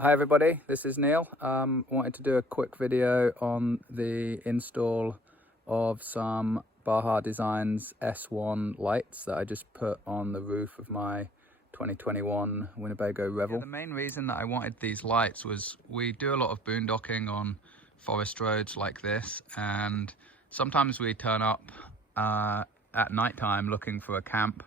Hi everybody, this is Neil. Wanted to do a quick video on the install of some Baja Designs S1 lights that I just put on the roof of my 2021 Winnebago Revel. Yeah, the main reason that I wanted these lights was we do a lot of boondocking on forest roads like this, and sometimes we turn up at nighttime looking for a camp,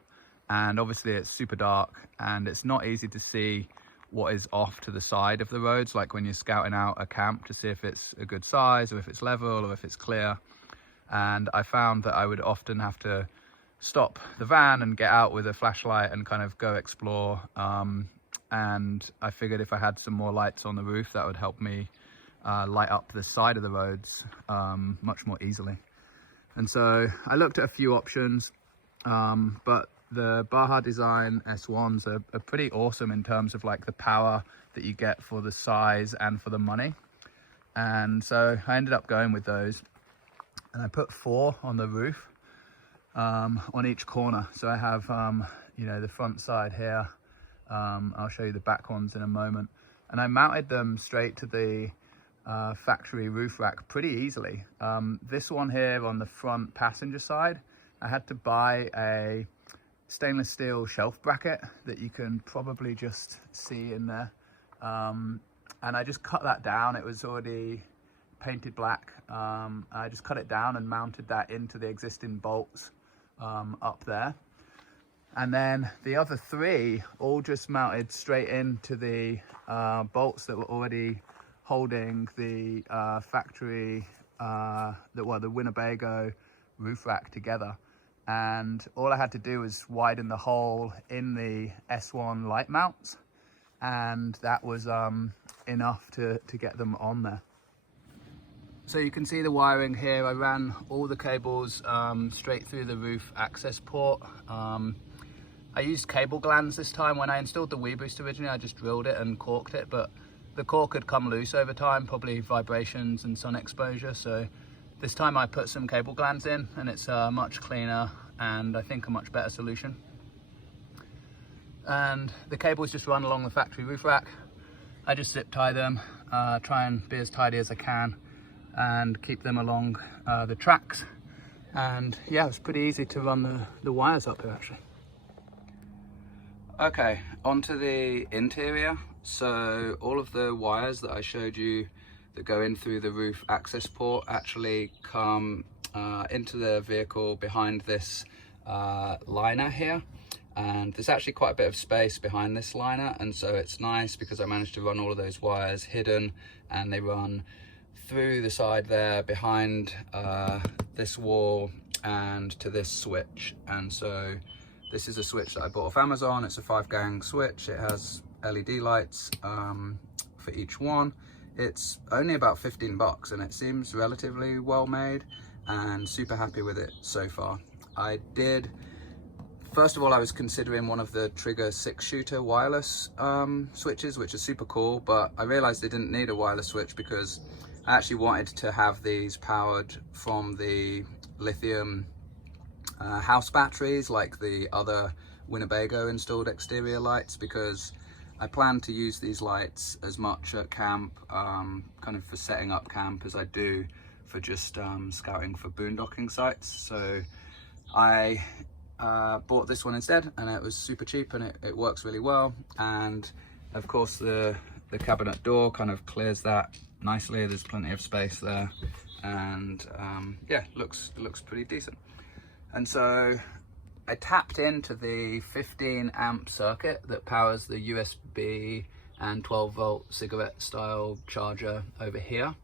and obviously it's super dark and it's not easy to see what is off to the side of the roads, like when you're scouting out a camp to see if it's a good size or if it's level or if it's clear. And I found that I would often have to stop the van and get out with a flashlight and kind of go explore. And I figured if I had some more lights on the roof, that would help me light up the side of the roads much more easily. And so I looked at a few options, but the Baja Design S1s are pretty awesome in terms of like the power that you get for the size and for the money. And so I ended up going with those, and I put 4 on the roof on each corner. So I have, you know, the front side here. I'll show you the back ones in a moment. And I mounted them straight to the factory roof rack pretty easily. This one here on the front passenger side, I had to buy a stainless steel shelf bracket that you can probably just see in there, and I just cut that down. It was already painted black. I just cut it down and mounted that into the existing bolts up there, and then the other 3 all just mounted straight into the bolts that were already holding the factory the Winnebago roof rack together. And all I had to do was widen the hole in the S1 light mounts, and that was enough to get them on there. So you can see the wiring here. I ran all the cables straight through the roof access port. I used cable glands this time. When I installed the weBoost originally, I just drilled it and corked it, but the cork had come loose over time, probably vibrations and sun exposure. So this time I put some cable glands in, and it's much cleaner and I think a much better solution. And the cables just run along the factory roof rack. I just zip tie them, try and be as tidy as I can and keep them along the tracks. And yeah, it's pretty easy to run the wires up here actually. Okay, onto the interior. So all of the wires that I showed you that go in through the roof access port actually come into the vehicle behind this liner here, and there's actually quite a bit of space behind this liner, and so it's nice because I managed to run all of those wires hidden, and they run through the side there behind this wall and to this switch. And so this is a switch that I bought off Amazon. It's a 5-gang switch. It has LED lights for each one. It's only about 15 bucks and it seems relatively well made, and super happy with it so far. First of all, I was considering one of the Trigger 6-shooter wireless switches, which is super cool, but I realized they didn't need a wireless switch because I actually wanted to have these powered from the lithium house batteries like the other Winnebago installed exterior lights, because I plan to use these lights as much at camp, kind of for setting up camp, as I do for just scouting for boondocking sites. So I bought this one instead, and it was super cheap and it works really well. And of course the cabinet door kind of clears that nicely. There's plenty of space there, and yeah, looks pretty decent. And so I tapped into the 15 amp circuit that powers the USB and 12 volt cigarette style charger over here.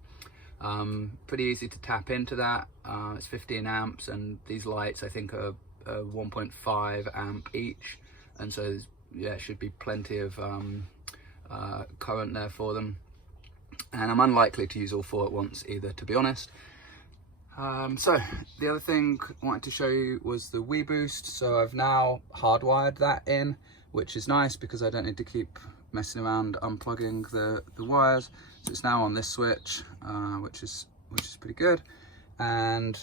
Pretty easy to tap into that. It's 15 amps, and these lights I think are 1.5 amp each, and so yeah, it should be plenty of current there for them. And I'm unlikely to use all 4 at once either, to be honest. So the other thing I wanted to show you was the weBoost. So I've now hardwired that in, which is nice because I don't need to keep messing around unplugging the wires. So it's now on this switch, which is pretty good. And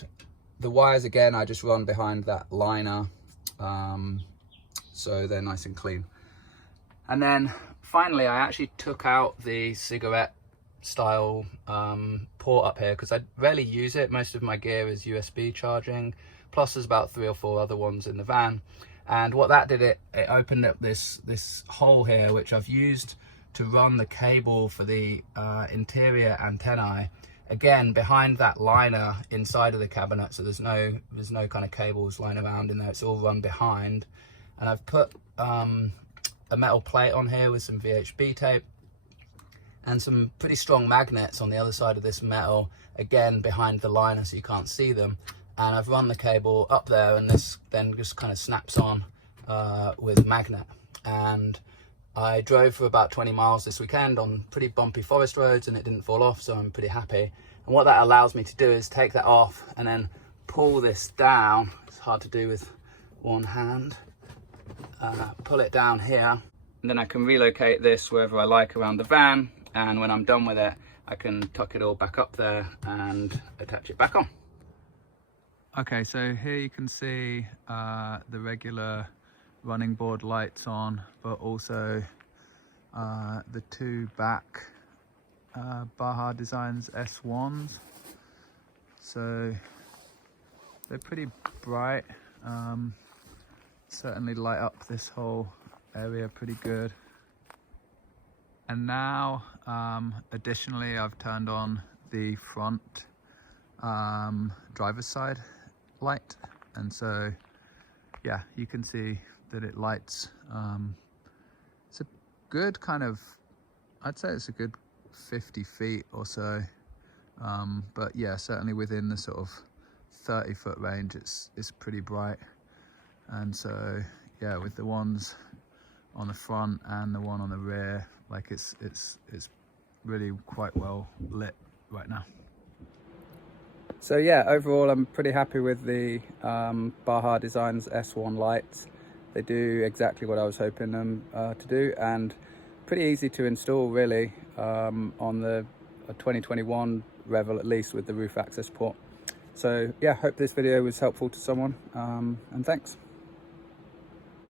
the wires, again, I just run behind that liner, so they're nice and clean. And then finally, I actually took out the cigarette style port up here because I rarely use it. Most of my gear is USB charging, plus there's about 3 or 4 other ones in the van. And what that did, it opened up this hole here, which I've used to run the cable for the interior antennae, again behind that liner inside of the cabinet, so there's no kind of cables lying around in there. It's all run behind. And I've put a metal plate on here with some VHB tape and some pretty strong magnets on the other side of this metal, again behind the liner so you can't see them. And I've run the cable up there, and this then just kind of snaps on with a magnet. And I drove for about 20 miles this weekend on pretty bumpy forest roads, and it didn't fall off, so I'm pretty happy. And what that allows me to do is take that off and then pull this down. It's hard to do with one hand. Pull it down here, and then I can relocate this wherever I like around the van, and when I'm done with it, I can tuck it all back up there and attach it back on. Okay, so here you can see the regular running board lights on, but also the 2 back Baja Designs S1s. So they're pretty bright, certainly light up this whole area pretty good. And now additionally I've turned on the front driver's side light, and so yeah, you can see that it lights. It's a good kind of, I'd say it's a good 50 feet or so, but yeah, certainly within the sort of 30-foot range it's pretty bright. And so yeah, with the ones on the front and the one on the rear, like it's really quite well lit right now. So yeah, overall I'm pretty happy with the Baja Designs S1 lights. They do exactly what I was hoping them to do, and pretty easy to install really on the 2021 Revel, at least with the roof access port. So yeah, hope this video was helpful to someone, and thanks.